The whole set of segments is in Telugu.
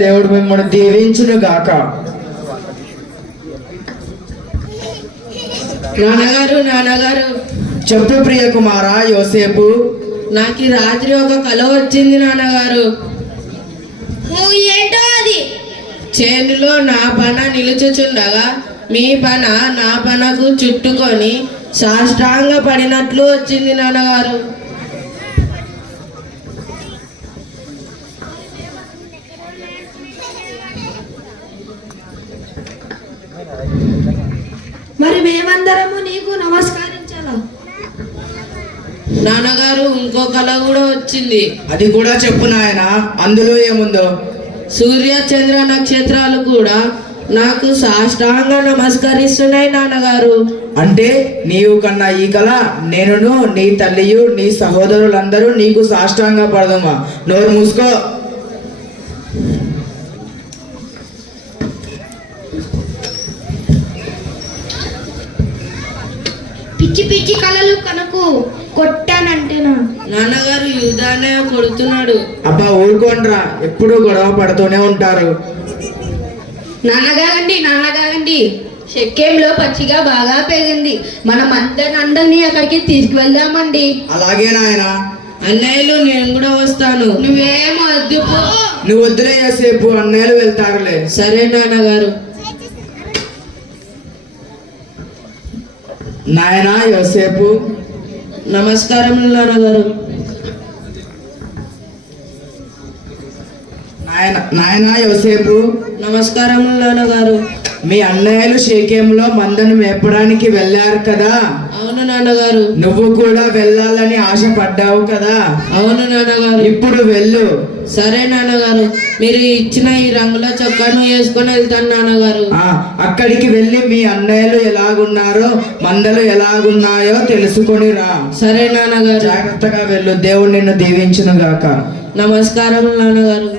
దేవుడు మిమ్మల్ని దీవించును గాక. నాన్నగారు చెప్పు ప్రియ కుమార యోసేపు. నాకు రాత్రి ఒక కల వచ్చింది నాన్నగారు. ఏంటో అది? చేనులో నా పన నిలుచుచుండగా మీ పన నా పనకు చుట్టుకొని సాష్టాంగ పడినట్లు వచ్చింది నాన్నగారు. మరి మేమందరము నీకు నమస్కరించాలా? నాన్నగారు ఇంకో కళ కూడా వచ్చింది. అది కూడా చెప్పు నాయన, అందులో ఏముందో? సూర్య చంద్ర నక్షత్రాలు కూడా నాకు సాష్టాంగ నమస్కరిస్తున్నాయి నాన్నగారు. అంటే నీవు కన్నా ఈ కళ నేనును నీ తల్లియు నీ సహోదరులందరూ నీకు సాష్టాంగ పడదమ్మా. నోరు మూసుకో. పిచ్చి పిచ్చి కళలు కనుకు కొట్టానంటేనా? నాన్నగారు యుద్ధాన్ని కొడుతున్నాడు. అబ్బా ఊరుకోండ్రా, ఎప్పుడు గొడవ పడుతూనే ఉంటారు. నాన్నగారండి షెక్కేంలో పచ్చిగా బాగా పెరిగింది. మనం అందరినీ అక్కడికి తీసుకువెళ్దామండి. అలాగే నాయన. అన్నయ్యలు నేను కూడా వస్తాను. నువ్వేం వద్దు పో. నువ్వు వద్దులే యోసేపు, అన్నయ్యలు వెళ్తారులే. సరే నాన్నగారు. నాయన యోసేపు. నమస్కారం నాన్నగారు. నాయన యోసేపు. నమస్కారం నాన్నగారు. మీ అన్నయ్యలు షేకేంలో మందను మేపడానికి వెళ్ళారు కదా? అవును నాన్నగారు. నువ్వు కూడా వెళ్ళాలని ఆశపడ్డావు కదా? అవును నాన్నగారు. ఇప్పుడు వెళ్ళు. సరే నాన్నగారు. మీరు ఇచ్చిన ఈ రంగుల చొక్కాను వేసుకొని వెళ్తాను నాన్నగారు. అక్కడికి వెళ్ళి మీ అన్నయ్యలు ఎలాగున్నారో మందలు ఎలాగున్నాయో తెలుసుకొని రా. సరే నాన్నగారు. జాగ్రత్తగా వెళ్ళు. దేవుడు నిన్ను దీవించును గాక. నమస్కారం నాన్నగారు.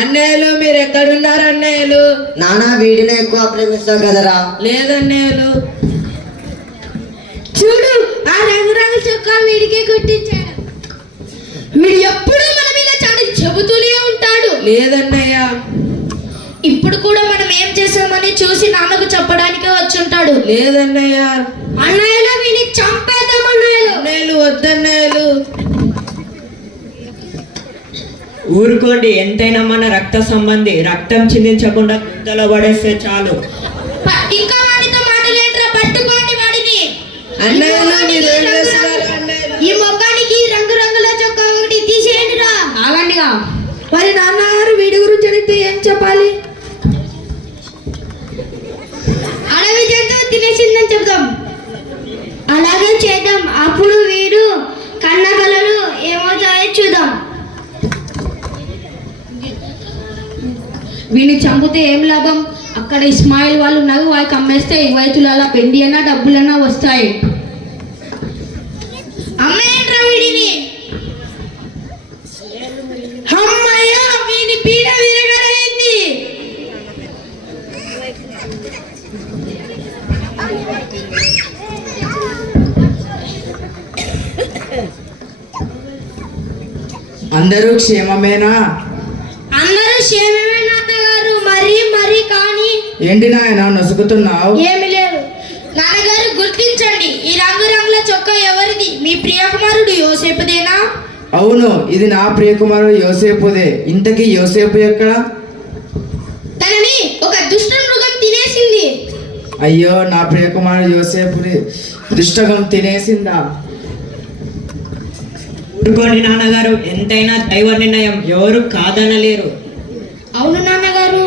అన్నయ్యలు మీరు ఎక్కడున్నారు అన్నయ్యలు? నానా వీడిని ఎక్కువ ప్రేమిస్తావు కదరా? లేదన్నయ్యలు. చూడు, ఆ రంగురంగు చొక్కా వీడికే కుట్టించాడు. వీడు ఎప్పుడు మన మీద చాలా చెబుతూనే ఉంటాడు. లేదన్నయ్య. ఇప్పుడు కూడా మనం ఏం చేసామని చూసి నాన్నకు చెప్పడానికి వచ్చుంటాడు. లేదన్నయ్య. అన్నయ్యలు వీడిని చంపేద్దాం. అన్నయ్యలు వద్దన్నయ్యలు. ఊరుకోండి, ఎంతైనా మన రక్త సంబంధి. రక్తం చిందించకుండా గుంతలో పడేస్తే చాలు. ఇంకా వాడితో మాటలేంట్రా? పట్టుకోండి వాడిని. అన్నయ్యలు మీరు ఏం చేస్తున్నారు అన్నయ్యలు? ఈ మొక్కానికి రంగురంగుల చొక్కా ఒకటి తీసేయండిరా. ఆగండిగా. మరి నాన్నగారు వీడి గురించి అడిగితే ఏం చెప్పాలి? అడవి జంతువు తినేసిందని చెప్దాం. అలాగే చేద్దాం. అప్పుడు వీడు కన్న కలలు ఏమవుతాయో చూద్దాం. వీడిని చంపితే ఏం లాభం? అక్కడ ఇస్మాయిల్ వాళ్ళు ఉన్నారు. వాళ్ళకి అమ్మేస్తే 20 తులాల పెండి అన్నా డబ్బులన్నా వస్తాయి. అమ్మేంట్రా వీడిని. అమ్మయ్యా, వీని పీడ విరగడైంది. అందరూ క్షేమమేనా? అందరూ క్షేమమే నాన్నగారు. మరి కానీ ఏంటి నాయన నసుకుతున్నావు? ఏమి లేదు నాన్నగారు. గుర్తించండి, ఈ రంగురంగుల చొక్కా ఎవరిది? మీ ప్రియకుమారుడు యోసేపుదేనా? అవును, ఇది నా ప్రియకుమారుడు యోసేపుదే. ఇంతకీ యోసేపు ఎక్కడ? తనని ఒక దుష్ట మృగం తినేసింది. అయ్యో, నా ప్రియకుమారుడు యోసేపుని దుష్టగం తినేసిందా? ఊరుకోండి నాన్నగారు, ఎంతైనా దైవ నిర్ణయం, ఎవరు కాదనలేరు. అవును నాన్నగారు.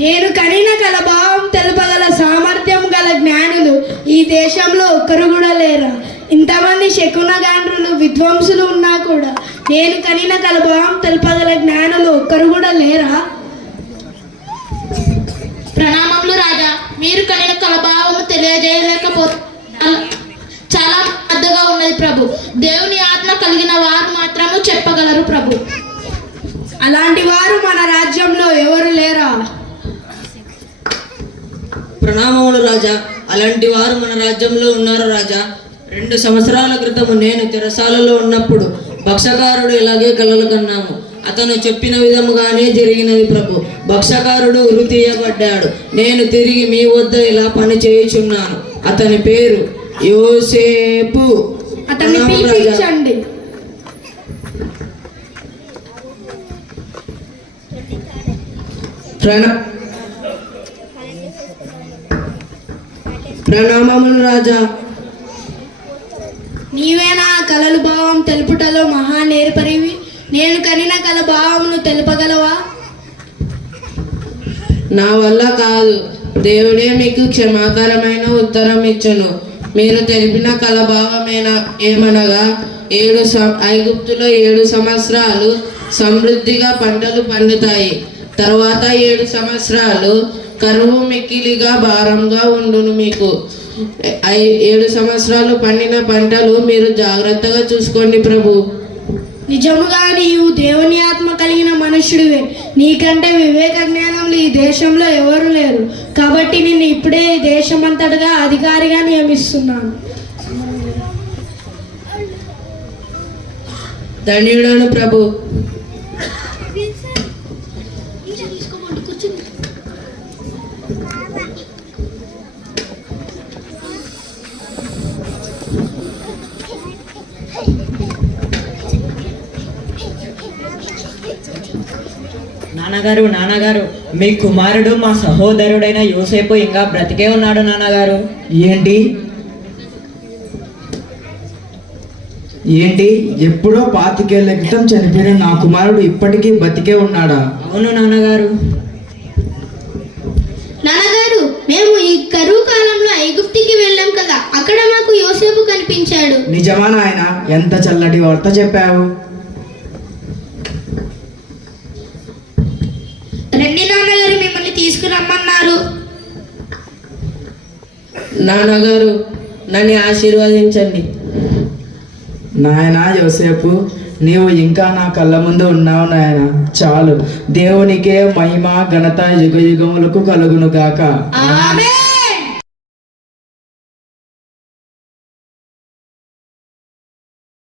నేను కనిన కల భావం తెలుపగల సామర్థ్యం గల జ్ఞానులు ఈ దేశంలో ఒక్కరు కూడా లేరా? ఇంతమంది శకునగాండ్రులు విద్వాంసులు ఉన్నా కూడా నేను కనిన కల భావం తెలుపగల జ్ఞానులు ఒక్కరు కూడా లేరా? ప్రణామములు రాజా. మీరు కలిగిన కలభావము తెలియజేయలేకపోతే చాలా పెద్దగా ఉన్నది ప్రభు. దేవుని ఆత్మ కలిగిన వారు మాత్రము చెప్పగలరు ప్రభు. అలాంటి వారు మన రాజ్యంలో ఎవరు లేరా? ప్రణామములు రాజా. అలాంటి వారు మన రాజ్యంలో ఉన్నారు రాజా. 2 సంవత్సరాల క్రితము నేను చెరసాలలో ఉన్నప్పుడు భక్షకారుడు ఇలాగే కలలు కన్నాము. అతను చెప్పిన విధముగానే జరిగినది ప్రభు. భక్షకారుడు ఉరి తీయబడ్డాడు. నేను తిరిగి మీ వద్ద ఇలా పని చేయుచున్నాను. అతని పేరు యోసేపు. అతన్ని పిలిపించండి. ప్రణామములు రాజా. నీవేనా కలలు భావం తెలుపుటలో మహా నేర్పరివి? నేను కనిన కల భావమును తెలుపగలవా? నా వల్ల కాదు. దేవుడే మీకు క్షమాకరమైన ఉత్తరం ఇచ్చును. మీరు తెలిపిన కలభావమైన ఏమనగా ఐగుప్తులో 7 సంవత్సరాలు సమృద్ధిగా పంటలు పండుతాయి. తర్వాత 7 సంవత్సరాలు కరువు మిక్కిలిగా భారంగా ఉండును. మీకు 7 సంవత్సరాలు పండిన పంటలు మీరు జాగ్రత్తగా చూసుకోండి ప్రభు. నిజముగా నీవు దేవుని ఆత్మ కలిగిన మనుష్యుడివే. నీకంటే వివేక జ్ఞానంలో ఈ దేశంలో ఎవరు లేరు. కాబట్టి నేను ఇప్పుడే ఈ దేశమంతటగా అధికారిగా నియమిస్తున్నాను. ధన్యుడను ప్రభు. నాన్నగారు, మీ కుమారుడు మా సహోదరుడైన యోసేపు ఇంకా బ్రతికే ఉన్నాడు నాన్నగారు. ఏంటి ఎప్పుడో 25 ఏళ్ల క్రితం చనిపోయిన నా కుమారుడు ఇప్పటికీ బతికే ఉన్నాడా? అవును నాన్నగారు. నాన్నగారు, మేము ఈ కరువు కాలంలో ఐగుప్తికి వెళ్ళాం కదా, అక్కడ మాకు యోసేపు కనిపించాడు. నిజమా నాయన? ఎంత చల్లటి వార్త చెప్పావు. రండి నాన్నగారు, మిమ్మల్ని తీసుకురమ్మన్నారు. నాన్నగారు, నన్ను ఆశీర్వదించండి. నాయనా యోసేపు, నీవు ఇంకా నా కళ్ళ ముందు ఉన్నావు నాయన. చాలు. దేవునికే మహిమ ఘనత యుగ యుగములకు కలుగును గాక. ఆమేన్.